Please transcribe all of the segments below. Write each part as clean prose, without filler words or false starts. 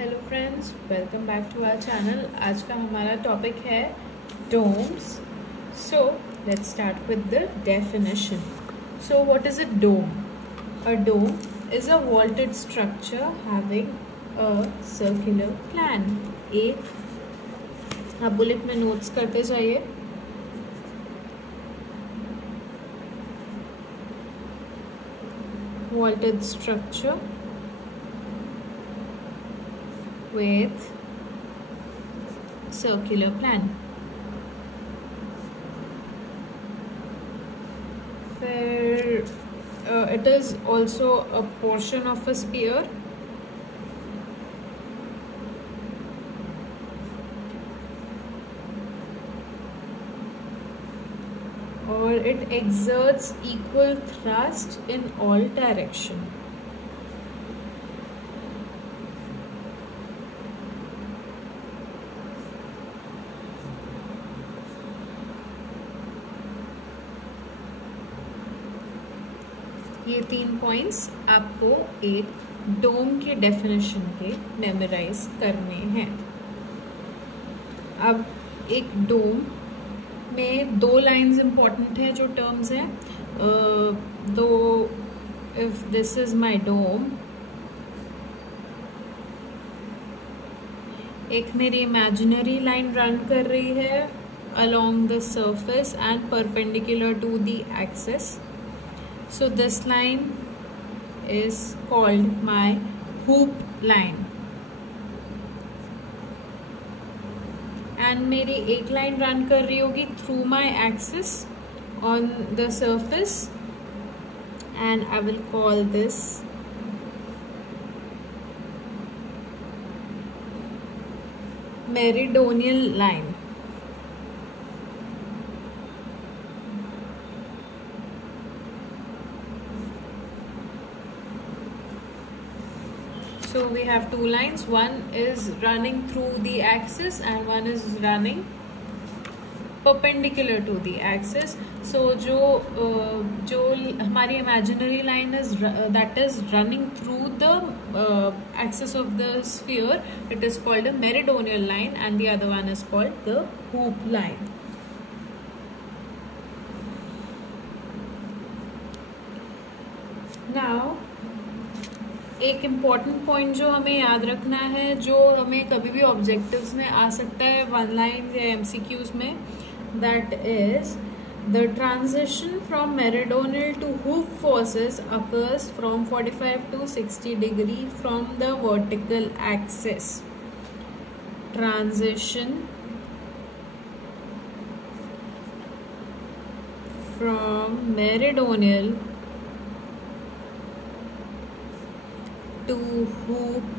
Hello friends, welcome back to our channel. आज का हमारा टॉपिक है domes. So let's start with the definition. So what is a dome? A dome is a vaulted structure having a circular plan. एक आप bullet में notes करते जाइए। Vaulted structure with circular plan. It is also a portion of a sphere. Or it exerts equal thrust in all direction. ये 3 पॉइंट्स आपको एक डोम के डेफिनेशन के मेमोराइज करने हैं। अब एक डोम में 2 लाइंस इंपॉर्टेंट है जो टर्म्स हैं। दो इफ दिस इज माय डोम, एक मेरी इमेजिनरी लाइन रन कर रही है along the surface and perpendicular to the axis. So this line is called my hoop line. And मेरी एक लाइन रन कर रही होगी through my axis on the surface, and I will call this meridional line. So we have 2 lines, one is running through the axis and one is running perpendicular to the axis. So जो हमारी imaginary line is that is running through the axis of the sphere, it is called a meridional line, and the other one is called the hoop line. Now एक important point जो हमें याद रखना है, जो हमें कभी भी ऑब्जेक्टिव्स में आ सकता है 1 लाइन या एमसीक्यूज में, that is the transition from meridional to hoop forces occurs from 45 to 60 degree from the vertical axis. Transition from meridional to hoop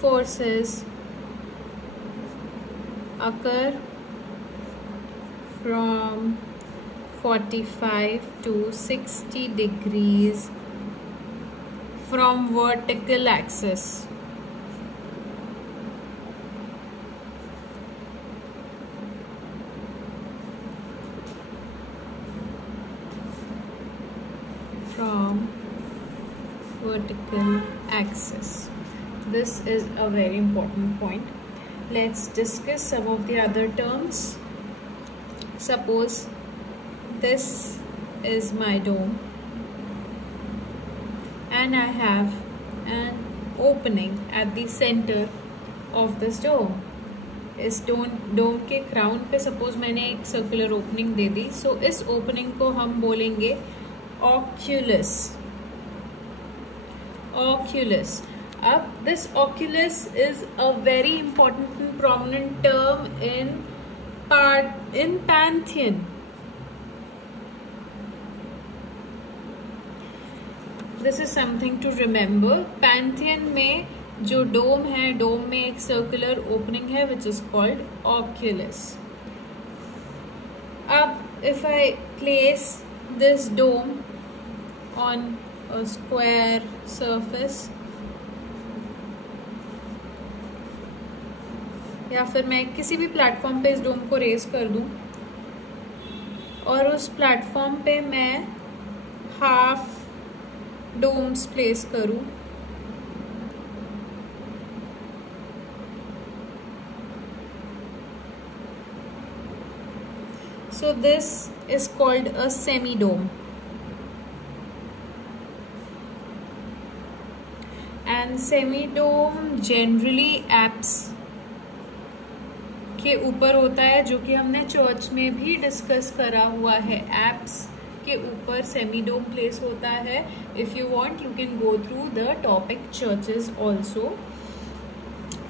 forces occur from 45 to 60 degrees from vertical axis. From vertical axis. This is a very important point. Let's discuss some of the other terms. Suppose this is my dome and I have an opening at the center of this dome. इस डोम के क्राउन पे सपोज मैंने एक circular opening दे दी, सो इस ओपनिंग को हम बोलेंगे oculus. Oculus. Up this oculus is a very important and prominent term in Pantheon. This is something to remember. Pantheon में जो डोम है, डोम में एक सर्कुलर ओपनिंग है which is called oculus. अब if I place this dome on a square surface, या फिर मैं किसी भी प्लेटफॉर्म पे इस डोम को रेज कर दूं और उस प्लेटफॉर्म पे मैं हाफ डोम्स प्लेस करूं, So this is called a semi-dome. And semi-dome generally apse के ऊपर होता है, जो कि हमने चर्च में भी डिस्कस करा हुआ है. एप्स के ऊपर सेमीडोम प्लेस होता है. If you want you can go through the topic churches also.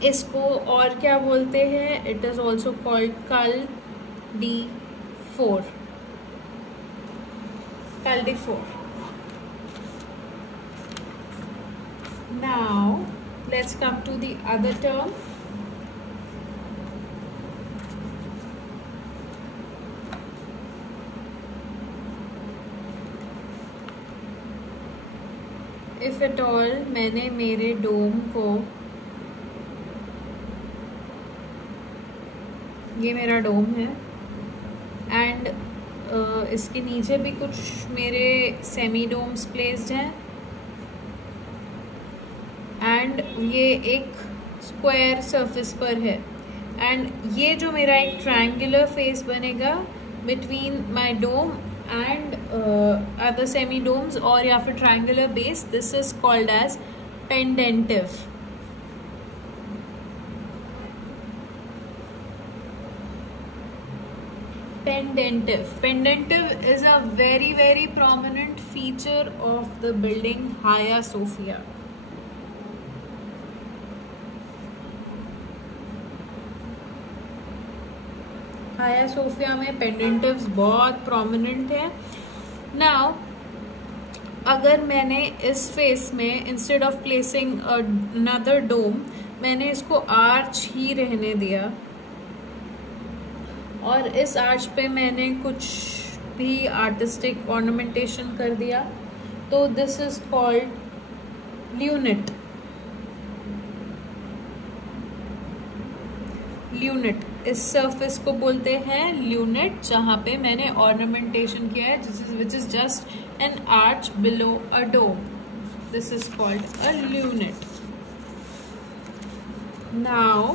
इसको और क्या बोलते हैं? It is also called cul de four. Cul de four. Now let's come to the other term. If at all मैंने मेरे डोम को, ये मेरा डोम है, एंड इसके नीचे भी कुछ मेरे सेमी डोम्स प्लेस्ड हैं, एंड ये एक स्क्वायर सरफेस पर है, एंड ये जो मेरा एक ट्रायंगुलर फेस बनेगा between my dome and other semi-domes, और या फिर triangular base, this is called as pendentive. Pendentive is a very very prominent feature of the building Hagia Sophia. हाया सोफिया में पेंडेंटिव्स बहुत प्रोमिनेंट है. नाउ अगर मैंने इस फेस में इंस्टेड ऑफ प्लेसिंग अनदर डोम, मैंने इसको आर्च ही रहने दिया, और इस आर्च पे मैंने कुछ भी आर्टिस्टिक ऑर्नामेंटेशन कर दिया, तो this is called lunate. Lunate, इस सरफेस को बोलते हैं ल्यूनेट, जहाँ पे मैंने ऑर्नामेंटेशन किया है, which is just an arch below a dome. This is called a lunette. Now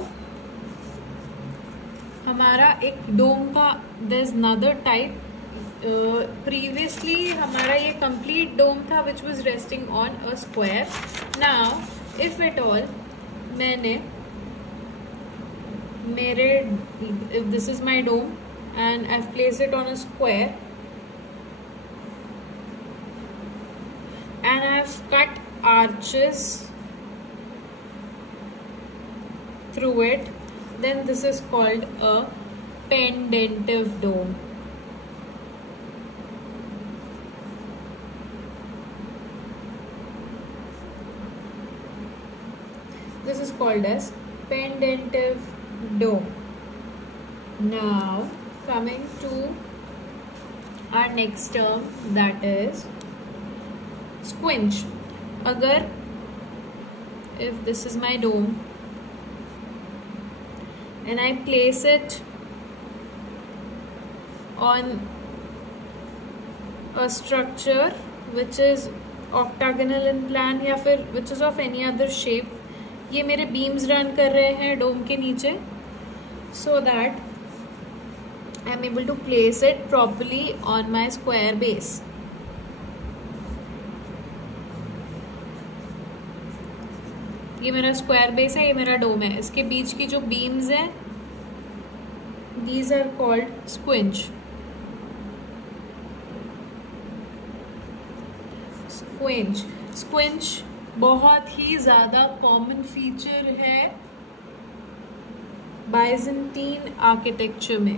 हमारा एक डोम का there is another type. Previously हमारा ये कंप्लीट डोम था which was resting on a square. Now if at all मैंने if this is my dome and I've placed it on a square and I've cut arches through it, then this is called a pendentive dome. This is called as pendentive dome. Now coming to our next term, that is squinch. अगर if this is my dome and I place it on a structure which is octagonal in plan या फिर which is of any other shape, ये मेरे beams run कर रहे हैं डोम के नीचे, so that I am able to place it properly on my square base. ये मेरा स्क्वायर बेस है, ये मेरा डोम है, इसके बीच की जो बीम्स हैं these are called squinch. Squinch बहुत ही ज़्यादा कॉमन फीचर है बाइजेंटीन आर्किटेक्चर में.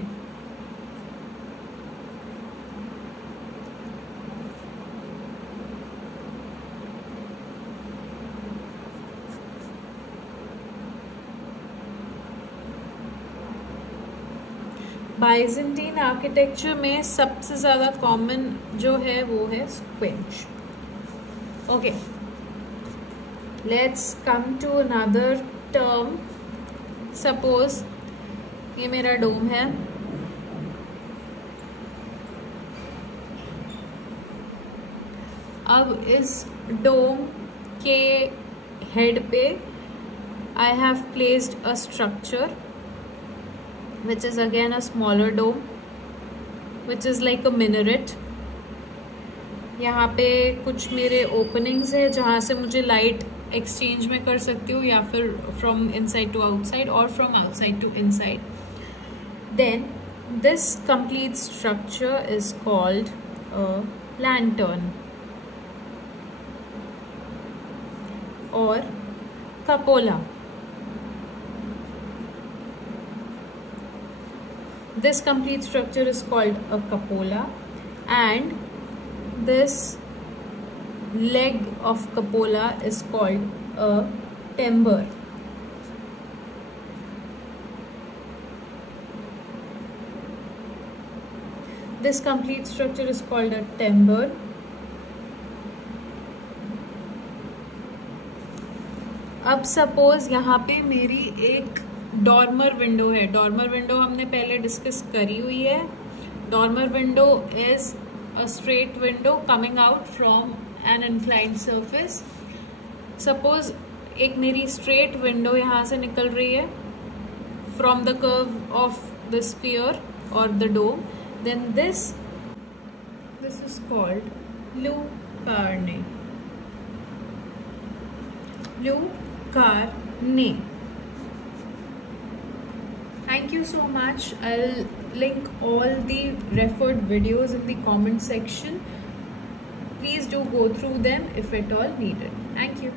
बाइजेंटीन आर्किटेक्चर में सबसे ज़्यादा कॉमन जो है वो है squinch. Okay, let's come to another term. Suppose ये मेरा डोम है, अब इस डोम के हेड पे I have placed a structure which is again a smaller dome, which is like a minaret. यहाँ पे कुछ मेरे ओपनिंग्स है जहाँ से मुझे लाइट एक्सचेंज में कर सकती हूँ, या फिर फ्रॉम इनसाइड टू आउटसाइड और from outside to inside. Then this complete structure is called a lantern or cupola. This complete structure is called a cupola, and this leg of cupola is called a timber. This complete structure is called a timber. अब suppose यहाँ पे मेरी एक dormer window है. Dormer window हमने पहले discuss करी हुई है. Dormer window is a straight window coming out from an inclined surface. Suppose एक मेरी स्ट्रेट विंडो यहाँ से निकल रही है from the curve of the sphere और the dome. Then this is called lucarne. Thank you so much. I'll link all the referred videos in the comment section. Please do go through them if at all needed. Thank you.